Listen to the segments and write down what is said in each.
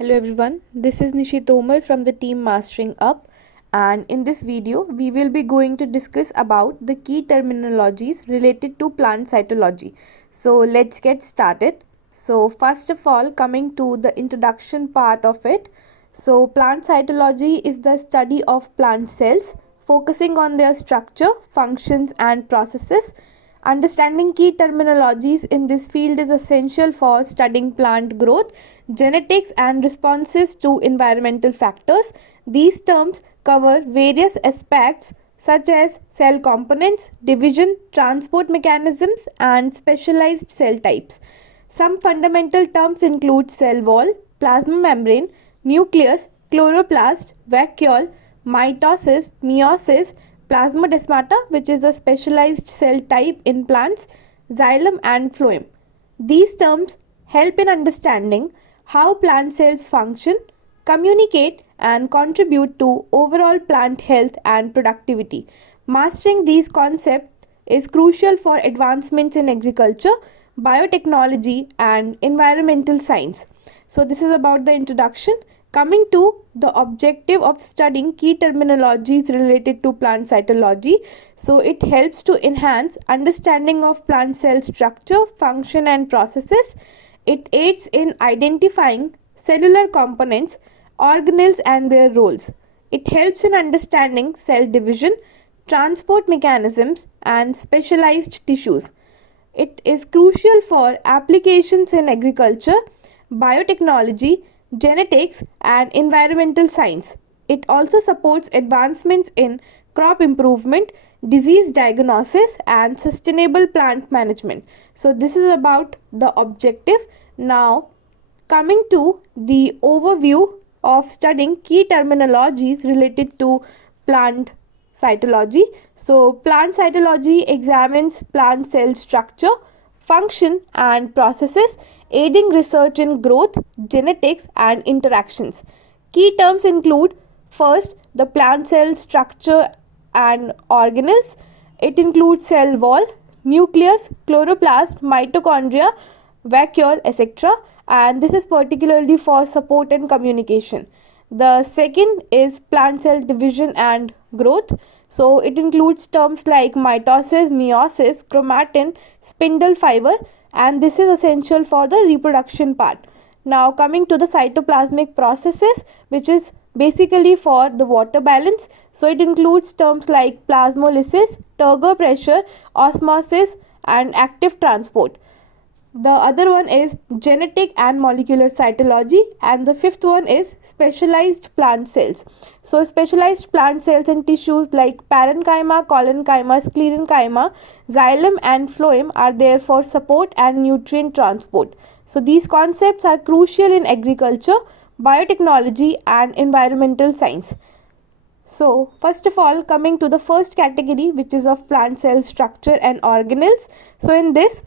Hello everyone, this is Nishi Tomar from the team Mastering Up, and in this video we will be going to discuss about the key terminologies related to plant cytology. So let's get started. So first of all, coming to the introduction part of it. So plant cytology is the study of plant cells, focusing on their structure, functions and processes. Understanding key terminologies in this field is essential for studying plant growth, genetics, and responses to environmental factors. These terms cover various aspects such as cell components, division, transport mechanisms, and specialized cell types. Some fundamental terms include cell wall, plasma membrane, nucleus, chloroplast, vacuole, mitosis, meiosis, Plasmodesmata, which is a specialized cell type in plants, xylem and phloem. These terms help in understanding how plant cells function, communicate and contribute to overall plant health and productivity. Mastering these concepts is crucial for advancements in agriculture, biotechnology and environmental science. So this is about the introduction. Coming to the objective of studying key terminologies related to plant cytology. So it helps to enhance understanding of plant cell structure, function and processes. It aids in identifying cellular components, organelles and their roles. It helps in understanding cell division, transport mechanisms and specialized tissues. It is crucial for applications in agriculture, biotechnology, genetics and environmental science. It also supports advancements in crop improvement, disease diagnosis and sustainable plant management. So this is about the objective. Now coming to the overview of studying key terminologies related to plant cytology. So plant cytology examines plant cell structure, function and processes, aiding research in growth, genetics and interactions. Key terms include first the plant cell structure and organelles. It includes cell wall, nucleus, chloroplast, mitochondria, vacuole, etc. And this is particularly for support and communication. The second is plant cell division and growth. So it includes terms like mitosis, meiosis, chromatin, spindle fiber, and this is essential for the reproduction part. Now coming to the cytoplasmic processes, which is basically for the water balance. So it includes terms like plasmolysis, turgor pressure, osmosis and active transport. The other one is genetic and molecular cytology, and the fifth one is specialized plant cells. So specialized plant cells and tissues like parenchyma, collenchyma, sclerenchyma, xylem and phloem are there for support and nutrient transport. So these concepts are crucial in agriculture, biotechnology and environmental science. So first of all, coming to the first category, which is of plant cell structure and organelles. So in this,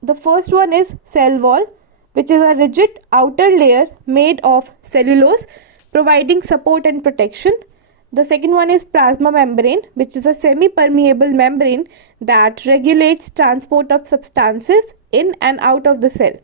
the first one is cell wall, which is a rigid outer layer made of cellulose, providing support and protection. The second one is plasma membrane, which is a semi-permeable membrane that regulates transport of substances in and out of the cell.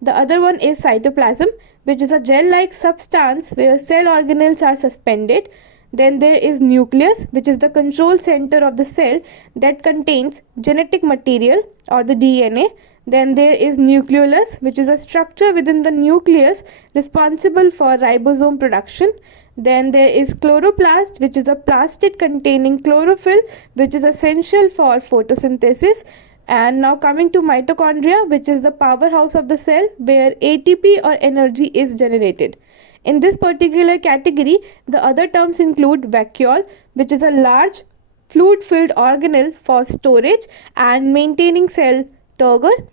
The other one is cytoplasm, which is a gel-like substance where cell organelles are suspended. Then there is nucleus, which is the control center of the cell that contains genetic material or the DNA. Then there is nucleolus, which is a structure within the nucleus responsible for ribosome production. Then there is chloroplast, which is a plastid containing chlorophyll, which is essential for photosynthesis. And now coming to mitochondria, which is the powerhouse of the cell where ATP or energy is generated. In this particular category, the other terms include vacuole, which is a large fluid-filled organelle for storage and maintaining cell turgor.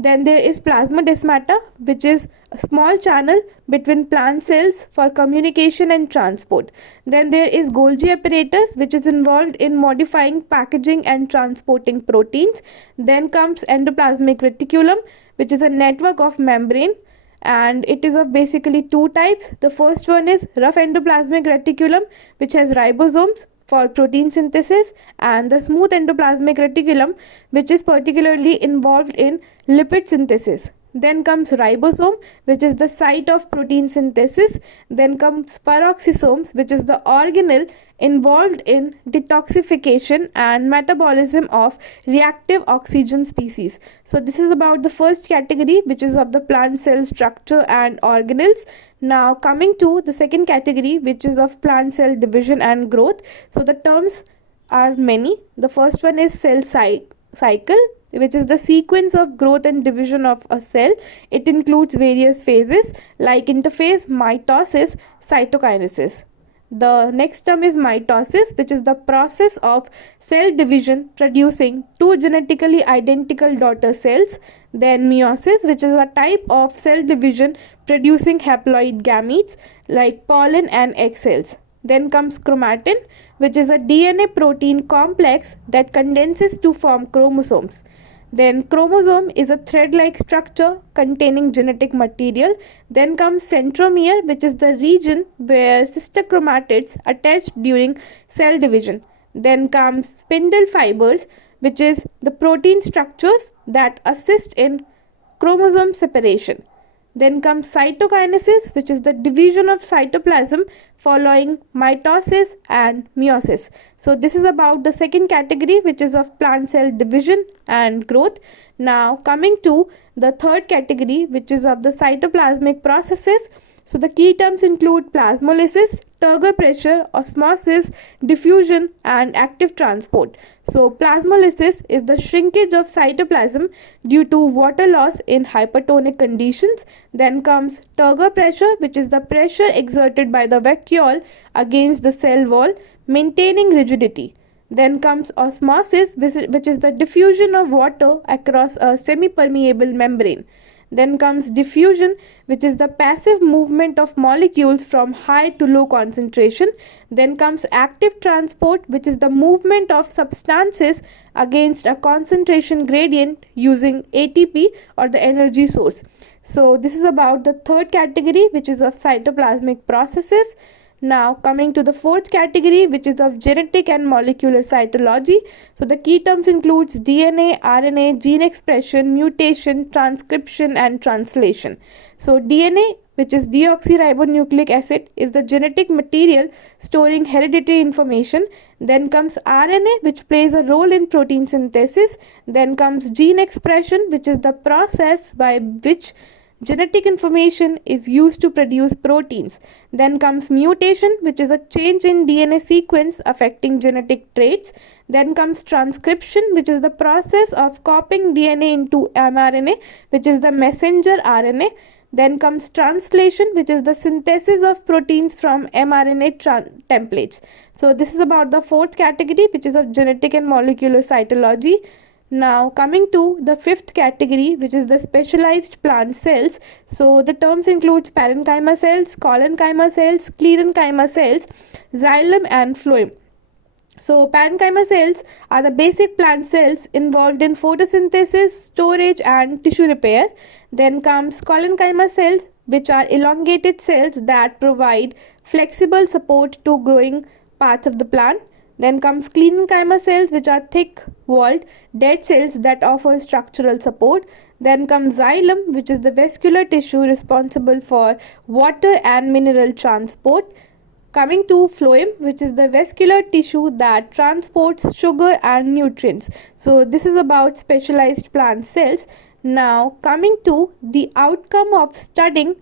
Then there is Plasmodesmata, which is a small channel between plant cells for communication and transport. Then there is Golgi apparatus, which is involved in modifying packaging and transporting proteins. Then comes endoplasmic reticulum, which is a network of membrane, and it is of basically two types. The first one is rough endoplasmic reticulum, which has ribosomes for protein synthesis, and the smooth endoplasmic reticulum, which is particularly involved in lipid synthesis. Then comes ribosome, which is the site of protein synthesis. Then comes peroxisomes, which is the organelle involved in detoxification and metabolism of reactive oxygen species. So this is about the first category, which is of the plant cell structure and organelles. Now coming to the second category, which is of plant cell division and growth. So the terms are many. The first one is cell cycle, which is the sequence of growth and division of a cell. It includes various phases like interphase, mitosis, cytokinesis. The next term is mitosis, which is the process of cell division producing two genetically identical daughter cells. Then meiosis, which is a type of cell division producing haploid gametes like pollen and egg cells. Then comes chromatin, which is a DNA protein complex that condenses to form chromosomes. Then chromosome is a thread-like structure containing genetic material. Then comes centromere, which is the region where sister chromatids attach during cell division. Then comes spindle fibers, which is the protein structures that assist in chromosome separation. Then comes cytokinesis, which is the division of cytoplasm following mitosis and meiosis. So this is about the second category, which is of plant cell division and growth. Now coming to the third category, which is of the cytoplasmic processes. So the key terms include plasmolysis, turgor pressure, osmosis, diffusion, and active transport. So plasmolysis is the shrinkage of cytoplasm due to water loss in hypertonic conditions. Then comes turgor pressure, which is the pressure exerted by the vacuole against the cell wall, maintaining rigidity. Then comes osmosis, which is the diffusion of water across a semi-permeable membrane. Then comes diffusion, which is the passive movement of molecules from high to low concentration. Then comes active transport, which is the movement of substances against a concentration gradient using ATP or the energy source. So this is about the third category, which is of cytoplasmic processes. Now coming to the fourth category, which is of genetic and molecular cytology. So the key terms includes DNA, RNA, gene expression, mutation, transcription and translation. So DNA, which is deoxyribonucleic acid, is the genetic material storing hereditary information. Then comes RNA, which plays a role in protein synthesis. Then comes gene expression, which is the process by which genetic information is used to produce proteins. Then comes mutation, which is a change in DNA sequence affecting genetic traits. Then comes transcription, which is the process of copying DNA into mRNA, which is the messenger RNA. Then comes translation, which is the synthesis of proteins from mRNA templates. So this is about the fourth category, which is of genetic and molecular cytology. Now coming to the fifth category, which is the specialized plant cells. So the terms includes parenchyma cells, collenchyma cells, sclerenchyma cells, xylem and phloem. So parenchyma cells are the basic plant cells involved in photosynthesis, storage and tissue repair. Then comes collenchyma cells, which are elongated cells that provide flexible support to growing parts of the plant. Then comes sclerenchyma cells, which are thick-walled dead cells that offer structural support. Then comes xylem, which is the vascular tissue responsible for water and mineral transport. Coming to phloem, which is the vascular tissue that transports sugar and nutrients. So this is about specialized plant cells. Now coming to the outcome of studying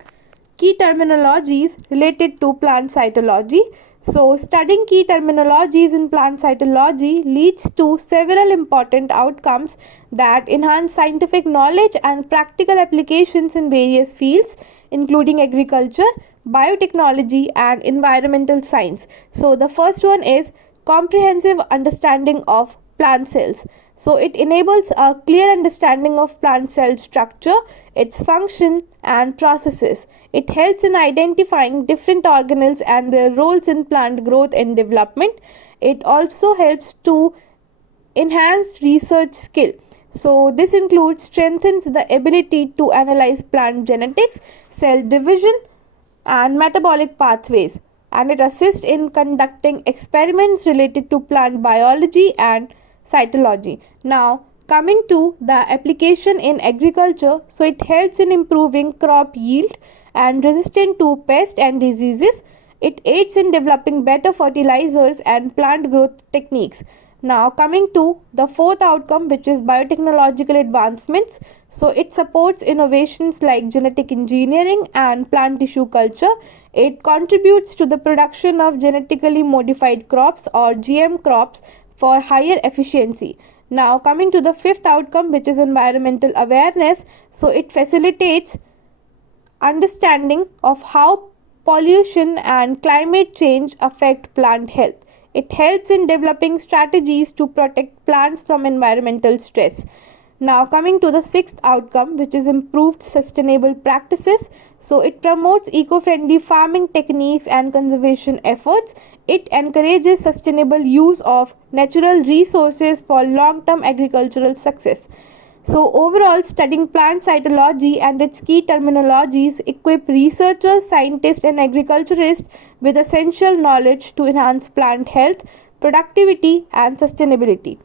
key terminologies related to plant cytology. So studying key terminologies in plant cytology leads to several important outcomes that enhance scientific knowledge and practical applications in various fields, including agriculture, biotechnology and environmental science. So the first one is comprehensive understanding of plant cells. So it enables a clear understanding of plant cell structure, its function and processes. It helps in identifying different organelles and their roles in plant growth and development. It also helps to enhance research skill. So this includes strengthens the ability to analyze plant genetics, cell division and metabolic pathways, and it assists in conducting experiments related to plant biology and cytology. Now Coming to the application in agriculture, so it helps in improving crop yield and resistant to pests and diseases. It aids in developing better fertilizers and plant growth techniques. Now coming to the fourth outcome, which is biotechnological advancements. So it supports innovations like genetic engineering and plant tissue culture. It contributes to the production of genetically modified crops or GM crops for higher efficiency. Now coming to the fifth outcome, which is environmental awareness. So it facilitates understanding of how pollution and climate change affect plant health. It helps in developing strategies to protect plants from environmental stress. Now coming to the sixth outcome, which is improved sustainable practices. So it promotes eco-friendly farming techniques and conservation efforts. It encourages sustainable use of natural resources for long-term agricultural success. So overall, studying plant cytology and its key terminologies equip researchers, scientists and agriculturists with essential knowledge to enhance plant health, productivity and sustainability.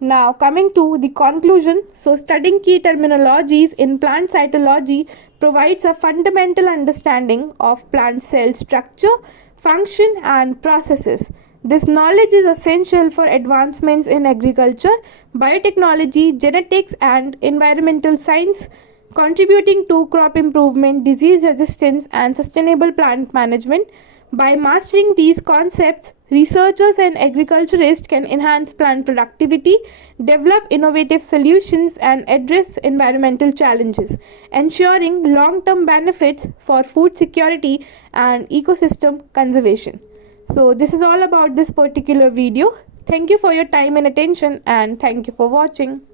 Now coming to the conclusion, so studying key terminologies in plant cytology provides a fundamental understanding of plant cell structure, function and processes. This knowledge is essential for advancements in agriculture, biotechnology, genetics and environmental science, contributing to crop improvement, disease resistance and sustainable plant management. By mastering these concepts, researchers and agriculturists can enhance plant productivity, develop innovative solutions, and address environmental challenges, ensuring long-term benefits for food security and ecosystem conservation. So, this is all about this particular video. Thank you for your time and attention, and thank you for watching.